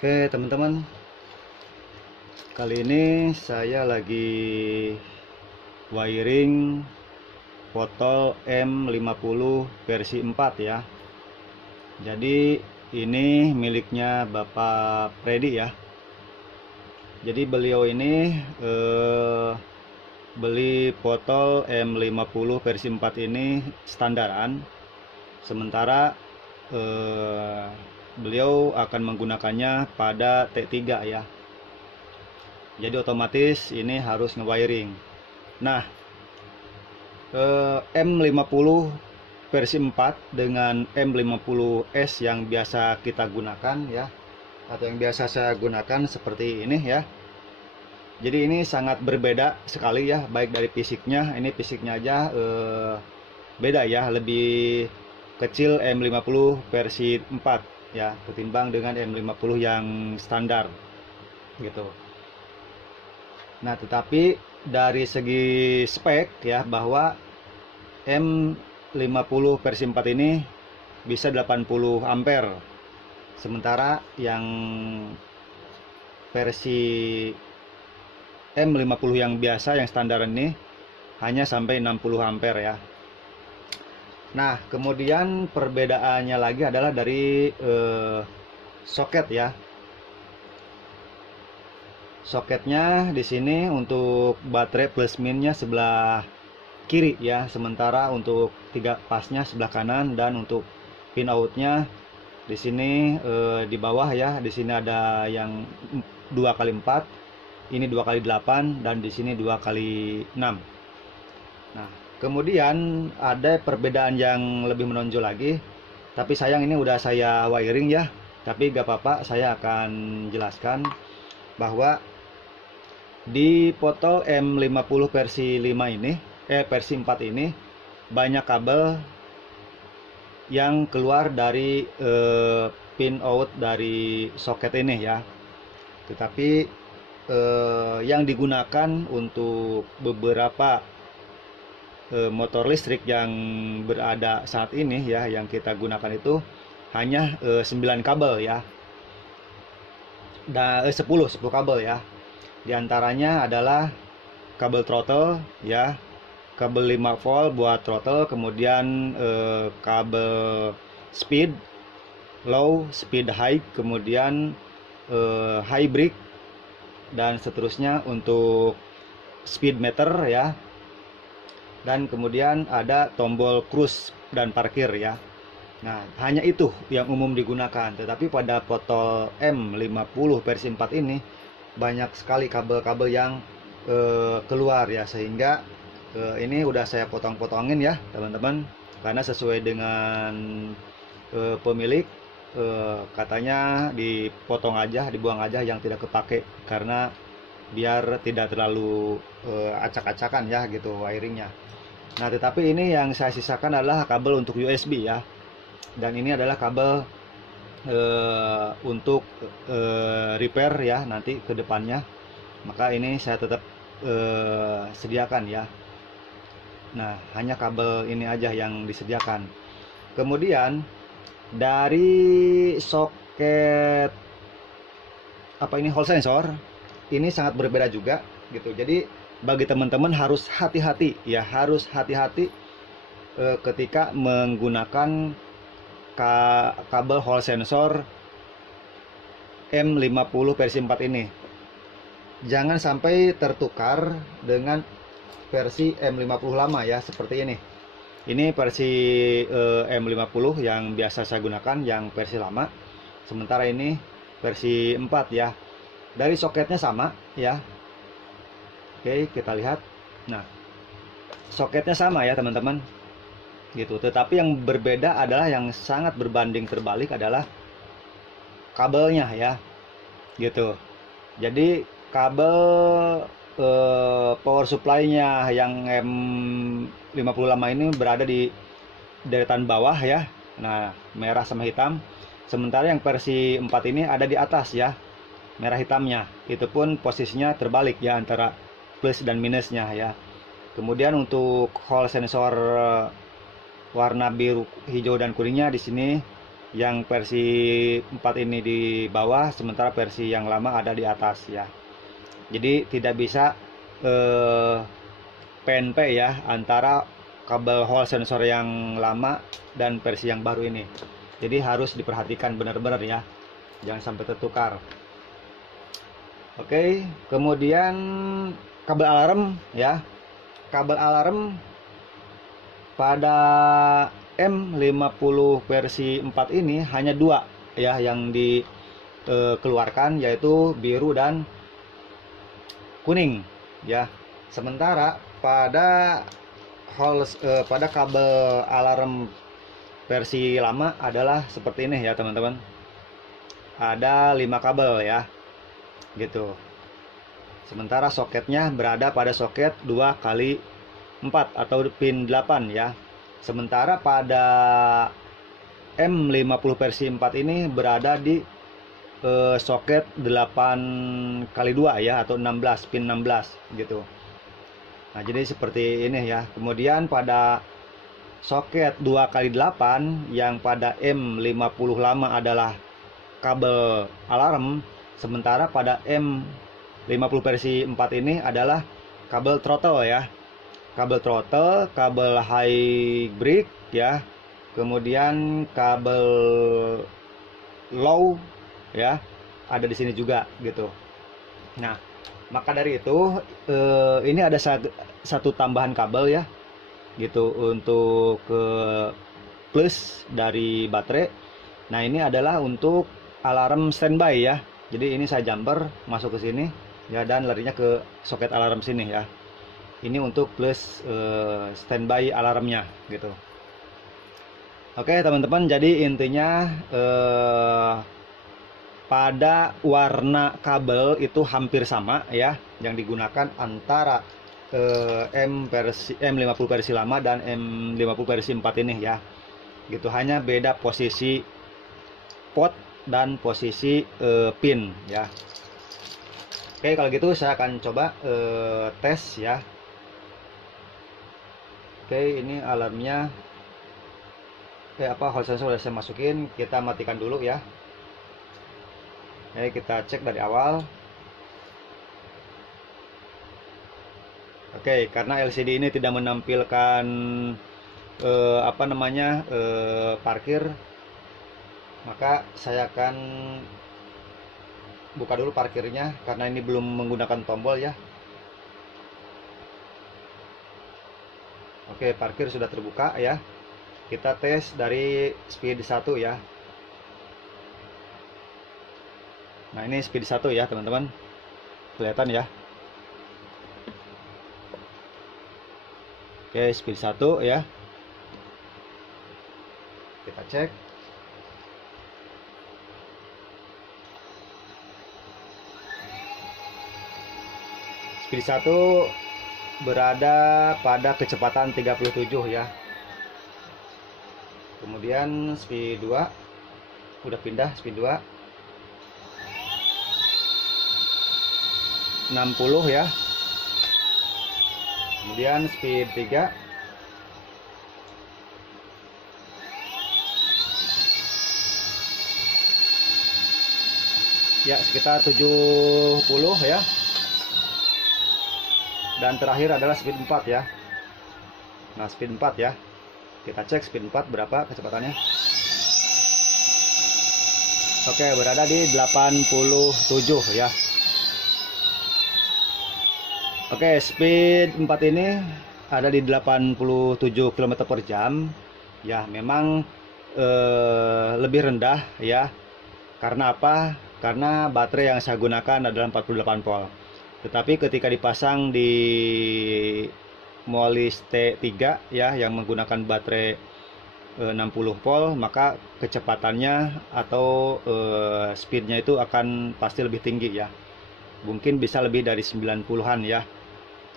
Oke teman-teman, kali ini saya lagi wiring botol M50 versi 4 ya. Jadi ini miliknya Bapak Freddy ya. Jadi beliau ini beli botol M50 versi 4 ini standaran. Sementara beliau akan menggunakannya pada T3 ya. Jadi otomatis ini harus nge-wiring. Nah, M50 versi 4 dengan M50S yang biasa kita gunakan ya, atau yang biasa saya gunakan seperti ini ya. Jadi ini sangat berbeda sekali ya, baik dari fisiknya. Ini fisiknya aja beda ya, lebih kecil M50 versi 4 ya, ketimbang dengan M50 yang standar gitu. Nah, tetapi dari segi spek ya, bahwa M50 versi 4 ini bisa 80 ampere. Sementara yang versi M50 yang biasa, yang standar ini hanya sampai 60 ampere ya. Nah, kemudian perbedaannya lagi adalah dari soket ya. Soketnya di sini untuk baterai plus minnya sebelah kiri ya, sementara untuk 3 pasnya sebelah kanan, dan untuk pin outnya di sini di bawah ya. Di sini ada yang 2x4, ini 2x8, dan di sini 2x6. Nah, kemudian ada perbedaan yang lebih menonjol lagi, tapi sayang ini udah saya wiring ya. Tapi gak apa-apa, saya akan jelaskan bahwa di botol M50 versi 5 ini, versi 4 ini, banyak kabel yang keluar dari pin out dari soket ini ya. Tetapi yang digunakan untuk beberapa motor listrik yang berada saat ini ya, yang kita gunakan itu hanya 9 kabel ya. 10 kabel ya. Di antaranya adalah kabel throttle ya, kabel 5 volt buat throttle, kemudian kabel speed, low, speed high, kemudian high brake, dan seterusnya untuk speed meter ya. Dan kemudian ada tombol cruise dan parkir ya. Nah, hanya itu yang umum digunakan. Tetapi pada botol M50 versi 4 ini banyak sekali kabel-kabel yang keluar ya, sehingga ini udah saya potong-potongin ya teman-teman, karena sesuai dengan pemilik katanya dipotong aja, dibuang aja yang tidak kepake, karena biar tidak terlalu acak-acakan ya gitu wiringnya. Nah, tetapi ini yang saya sisakan adalah kabel untuk USB ya, dan ini adalah kabel untuk repair ya nanti ke depannya. Maka ini saya tetap sediakan ya. Nah, hanya kabel ini aja yang disediakan. Kemudian dari soket hall sensor ini sangat berbeda juga gitu. Jadi bagi teman-teman harus hati-hati ya, harus hati-hati ketika menggunakan kabel hall sensor M50 versi 4 ini. Jangan sampai tertukar dengan versi M50 lama ya, seperti ini. Ini versi M50 yang biasa saya gunakan, yang versi lama. Sementara ini versi 4 ya. Dari soketnya sama ya. Oke, kita lihat. Nah, soketnya sama ya teman-teman gitu. Tetapi yang berbeda adalah, yang sangat berbanding terbalik adalah kabelnya ya gitu. Jadi kabel power supply-nya yang M50 lama ini berada di deretan bawah ya. Nah, merah sama hitam. Sementara yang versi 4 ini ada di atas ya, merah hitamnya. Itu pun posisinya terbalik ya, antara plus dan minusnya ya. Kemudian untuk hall sensor warna biru, hijau, dan kuningnya di sini Yang versi 4 ini di bawah, sementara versi yang lama ada di atas ya. Jadi tidak bisa PNP ya antara kabel Hall sensor yang lama dan versi yang baru ini. Jadi harus diperhatikan benar-benar ya, jangan sampai tertukar. Oke, kemudian kabel alarm ya. Kabel alarm pada M50 versi 4 ini hanya 2 ya yang dikeluarkan, yaitu biru dan kuning ya. Sementara pada kabel alarm versi lama adalah seperti ini ya teman-teman. Ada 5 kabel ya. Gitu. Sementara soketnya berada pada soket 2x4 atau pin 8 ya. Sementara pada M50 versi 4 ini berada di soket 8x2 ya, atau 16, pin 16 gitu. Nah, jadi seperti ini ya. Kemudian pada soket 2x8 yang pada M50 lama adalah kabel alarm, sementara pada M50 versi 4 ini adalah kabel throttle ya. Kabel throttle, kabel high brake ya. Kemudian kabel low ya, ada di sini juga gitu. Nah, maka dari itu ini ada satu tambahan kabel ya gitu untuk plus dari baterai. Nah, ini adalah untuk alarm standby ya. Jadi ini saya jumper masuk ke sini ya, dan larinya ke soket alarm sini ya. Ini untuk plus standby alarmnya gitu. Oke teman-teman, jadi intinya pada warna kabel itu hampir sama ya yang digunakan antara M50 versi lama dan M50 versi 4 ini ya. Gitu, hanya beda posisi pot dan posisi pin ya. Oke, kalau gitu saya akan coba tes ya. Oke, ini alarmnya Hall sensor sudah saya masukin. Kita matikan dulu ya. Oke, kita cek dari awal. Oke, karena LCD ini tidak menampilkan parkir, maka saya akan buka dulu parkirnya karena ini belum menggunakan tombol ya. Oke, parkir sudah terbuka ya. Kita tes dari speed 1 ya. Nah, ini speed 1 ya teman-teman, kelihatan ya. Oke, speed 1 ya. Kita cek. Speed 1 berada pada kecepatan 37 ya. Kemudian speed 2 udah pindah, speed 2 60 ya. Kemudian speed 3 ya sekitar 70 ya. Dan terakhir adalah speed 4 ya. Nah, speed 4 ya. Kita cek speed 4 berapa kecepatannya. Oke, berada di 87 ya. Oke, speed 4 ini ada di 87 km per jam. Ya, memang lebih rendah ya. Karena apa? Karena baterai yang saya gunakan adalah 48 volt. Tetapi ketika dipasang di Molis T3 ya yang menggunakan baterai 60 volt, maka kecepatannya atau speednya itu akan pasti lebih tinggi ya. Mungkin bisa lebih dari 90-an ya.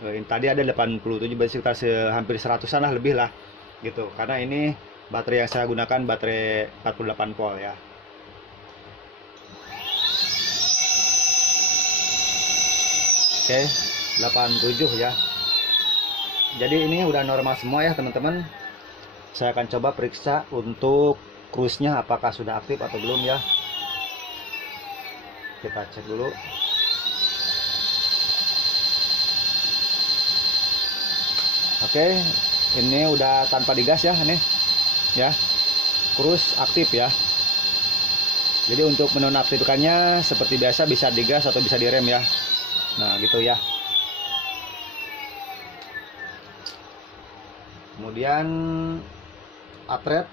Tadi ada 87, berarti sekitar hampir 100-an lah, lebih lah gitu. Karena ini baterai yang saya gunakan baterai 48 volt ya. Oke, 87 ya. Jadi ini udah normal semua ya teman-teman. Saya akan coba periksa untuk cruise-nya apakah sudah aktif atau belum ya. Kita cek dulu. Oke, ini udah tanpa digas ya, nih ya, cruise aktif ya. Jadi untuk menonaktifkannya seperti biasa bisa digas atau bisa direm ya. Nah gitu ya. Kemudian atret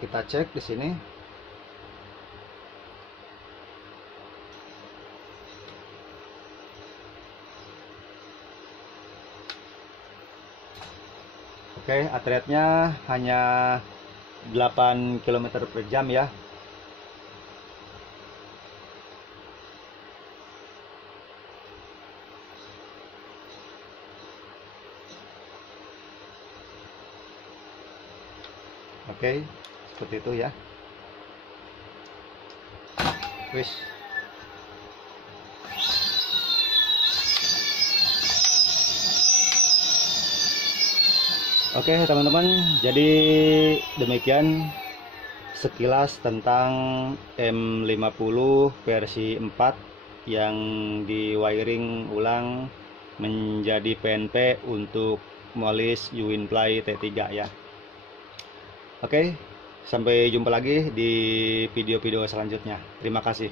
kita cek di sini. Oke, atretnya hanya 8 km per jam ya. Oke, seperti itu ya. Wis. Oke teman-teman, jadi demikian sekilas tentang M50 versi 4 yang di wiring ulang menjadi PNP untuk molis Uwinfly T3 ya. Oke, sampai jumpa lagi di video-video selanjutnya. Terima kasih.